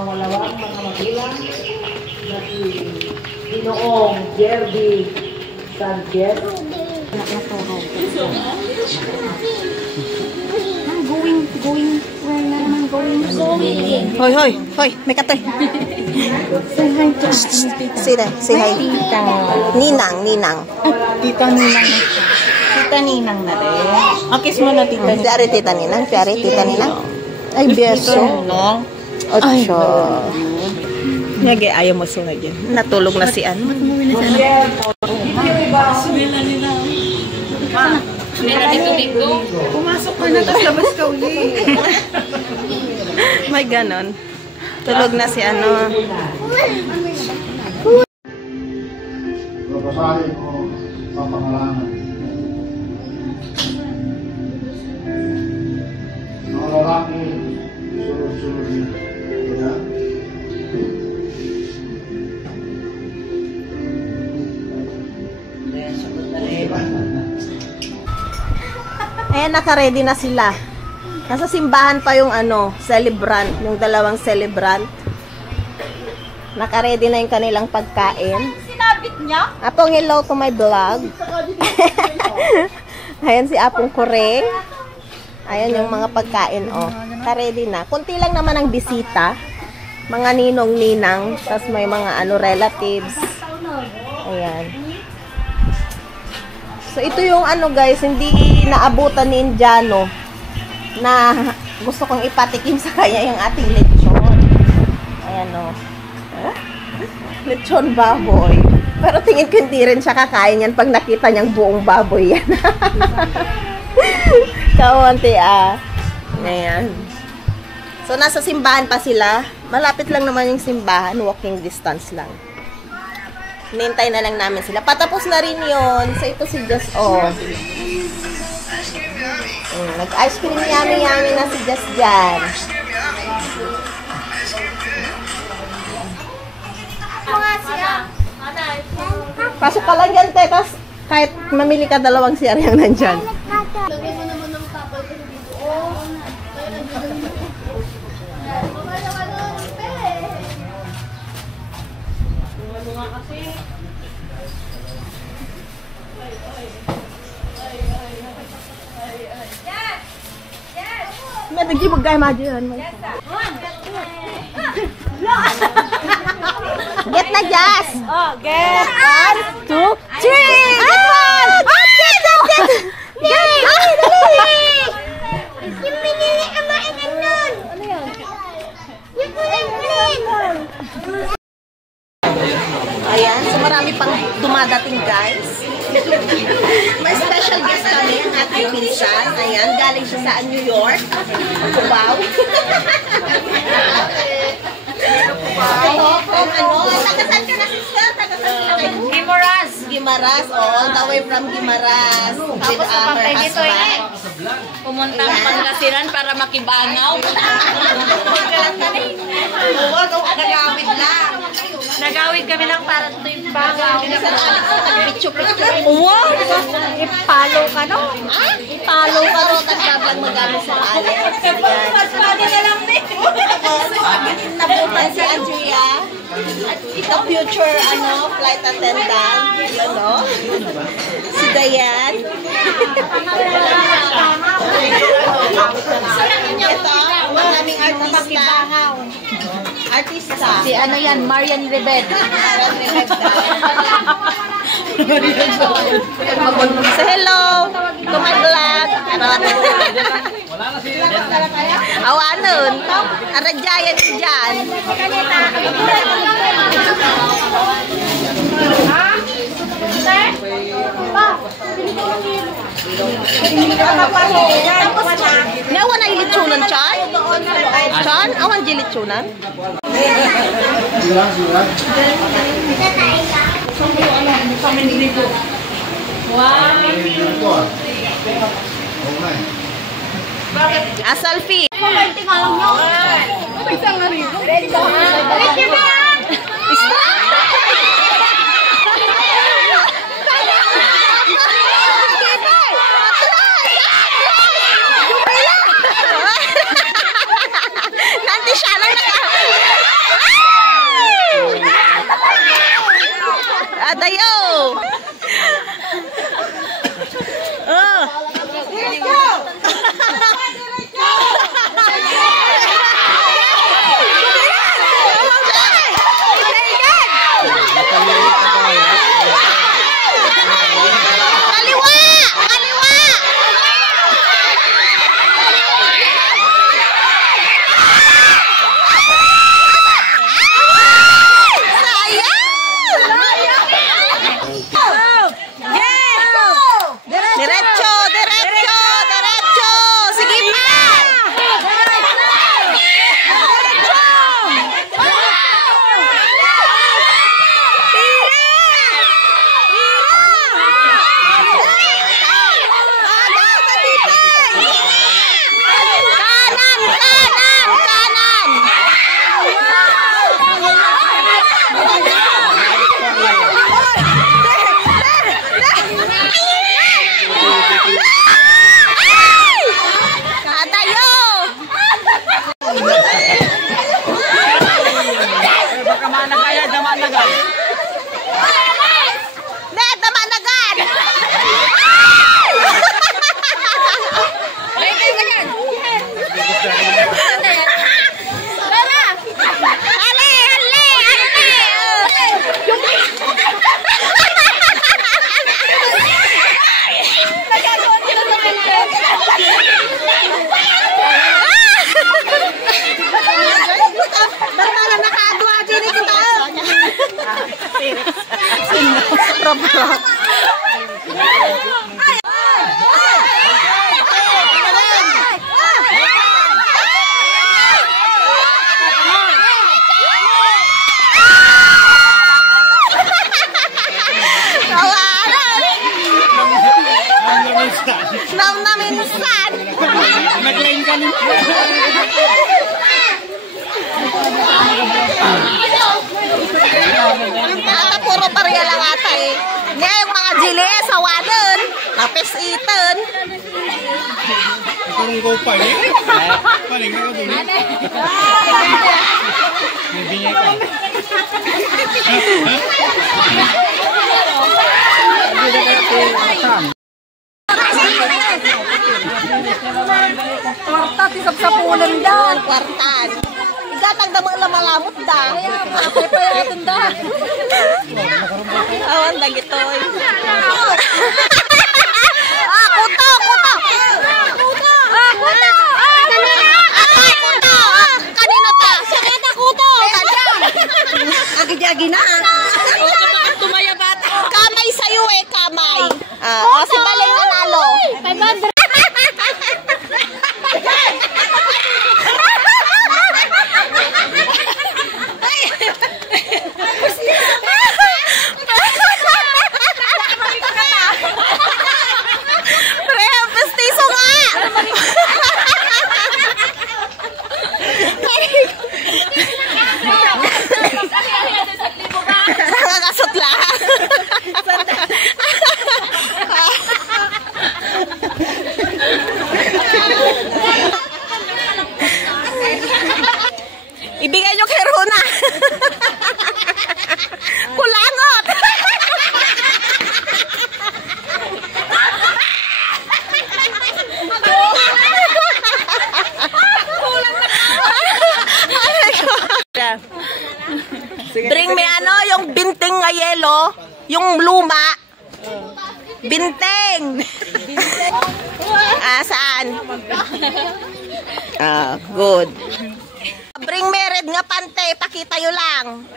mawalawang mga magulang na si Ginoong Jerby Sanchez. Going, where na naman going? Hoy, may katoy. Say hi to Say hi. Tita. Ninang. Tita Ninang. Tita Ninang na rin. Kiss mo na Tita Ninang. Piari Tita Ninang. Ay, beso. Ocho. Nyage, ayaw mo sunod yan. Natulog na si Ano. Pumasok ka na, tapos labas ka uli. May ganon. Tulog na si Ano. Babasahin ko papangalanan. Mga lalaki, sunod-sunod niya. Kaya, Ayan, naka-ready na sila. Nasa simbahan pa yung celebrant, yung dalawang celebrant. Naka-ready na yung kanilang pagkain. Sinabit niya? Apong, hello to my vlog. Ayan si Apong Koreng. Ayan yung mga pagkain, Naka-ready na. Kunti lang naman ang bisita. Mga ninong-ninang. Tapos may mga relatives. Ayan. So, ito yung guys, hindi naabutan ni Indiano na gusto kong ipatikim sa kanya yung ating lechon. Ayan, lechon baboy. Pero tingin ko hindi rin siya kakain yan pag nakita niyang buong baboy yan. Kaunti, Ayan. So, nasa simbahan pa sila. Malapit lang naman yung simbahan. Walking distance lang. Nintay na lang namin sila. Patapos na rin yun. So, ito si Just, nag-ice cream yummy na si Just dyan. Pasok ka lang dyan, te. Tapos, kahit mamili ka dalawang CR yung nandyan. Lagay mo naman ng tapal ko dito. May tagi magkaya madyan. Get na, Jazz! Get! 1, 2, 3! Get one! Get! Ay, dali! Yung pinili ang mainan nun. Ano yan? Yung kulit. Ayan, so marami pang dumadating, guys. May special guest kami, ang ating pinsan. Ayan, galing siya sa New York. Wow! Ito, from tagasan ka na, sister? Tagasan ka na kayo? Gimaras, all the way from Gimaras. With her husband. Pumunta ang Pangasinan para makibanaw. Nagawid lang. Nagawid kami lang para ito yung bangaw. Nag-picture-picture. Wow! Ipalo ka, no? Ipalo ka ro, tagkablang magamit sa Alex. Pwede na lang din. Nabutan si Andrea. The future, flight attendant. Si Dayan. Ito, ang aming artista. Si yan, Marian Rebed. Say hello to my vlog. Awanon. Aradyayan dyan. Nawa na ilitsunan, Chan? Chan? Awan ilitsunan? Selfie. Nanti siya lang Naminsan. Nag-line ka nito. Ata puro barya lang ata eh. Nga yung mga jili, sawadan, tapis itan. Ito rin ko pa eh. Paling nga ka doon. May bingay ka. Kwarta, tisap sa pulan daw. Kwartan. Igatang damang lamalamot da. Payatan da. Awan da gitoy. Kuto, kuto. Kuto. Kuto. Kuto. Kanino ta? Sakita kuto. Agi-agi na. Tumaya bata. Kamay sa'yo eh, kamay. O, si Baleng nanalo. 500. Ibigay nyo kay Rona. Kulangot. Bring me ano, yung binting nga yelo, yung luma. Binteng. Saan? Good. Bring me red nga pante, pakita yo lang.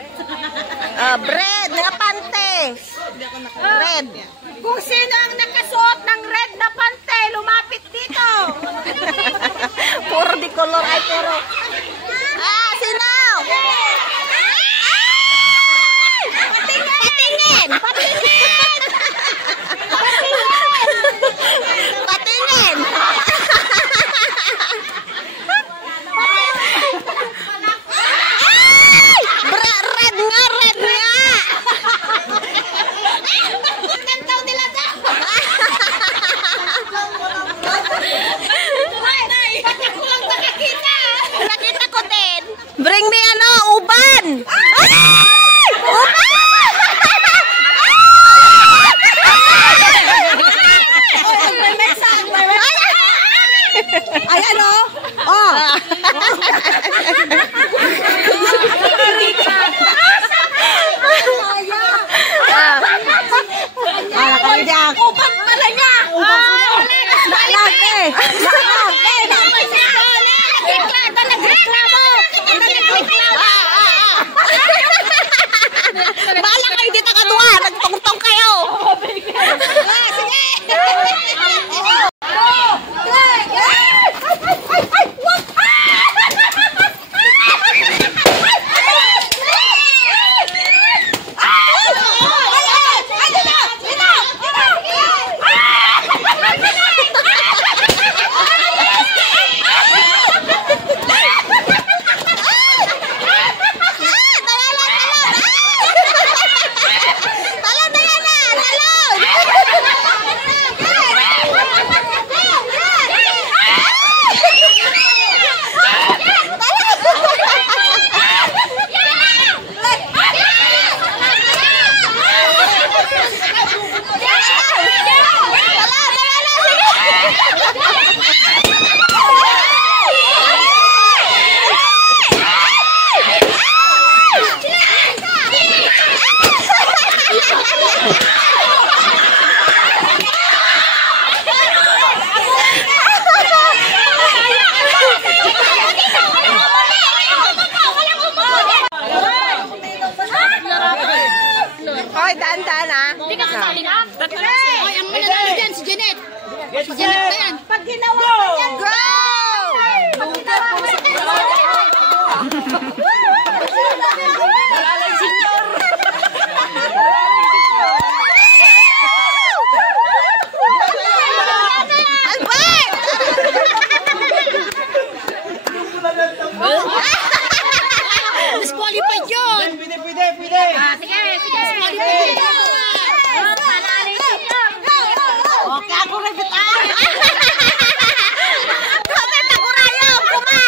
Bread nga pante. Red. Kung sino ang nakasuot ng red na pante, lumapit dito. Puro di color ay puro. Sino? Patingin! Patingin! Patingin! Red nga! Red nga! Nantaw nila ka! Pati ko lang nakakita! Nakita ko din! Bring me ano, uban! Uban! Ayan o! Uban pala niya! Malaki! Bala kayo dito kadua! Nagtungtong kayo! Sige! Hoy, daan-daan ah. Hindi ka kasali ka? Hoy, ang mananalo dyan, si Janet. Si Janet na yan. Pag ginawa ko yan, go! Disqualified yun! Pwede. Sige. Disqualified yun! Okay, ako rin kita. Comment ako rayo, kuma.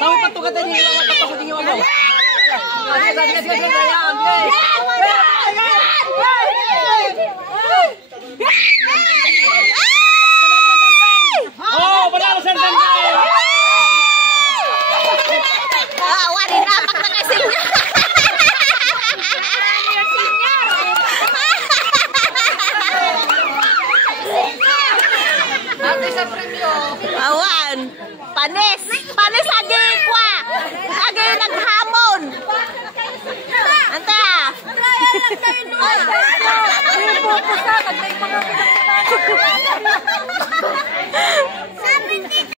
Sama patukatan niyo lang patukatan niyo ano. Oh, panalo sa Santay. Wari na pag nakasinya. Awan, panis agi kwa. Agi naghamon. Anta. Ay,